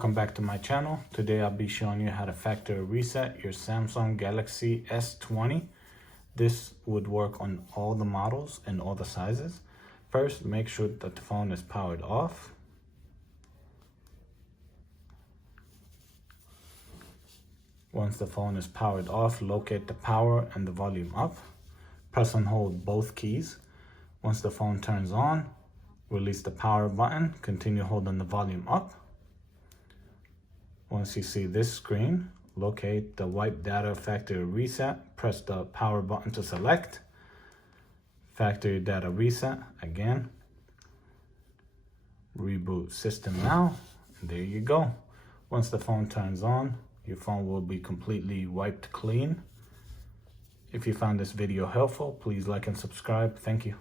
Welcome back to my channel. Today I'll be showing you how to factory reset your Samsung Galaxy S20. This would work on all the models and all the sizes. First, make sure that the phone is powered off. Once the phone is powered off, locate the power and the volume up. Press and hold both keys. Once the phone turns on, release the power button, continue holding the volume up. Once you see this screen, locate the wipe data factory reset, press the power button to select. Factory data reset again. Reboot system now, and there you go. Once the phone turns on, your phone will be completely wiped clean. If you found this video helpful, please like and subscribe. Thank you.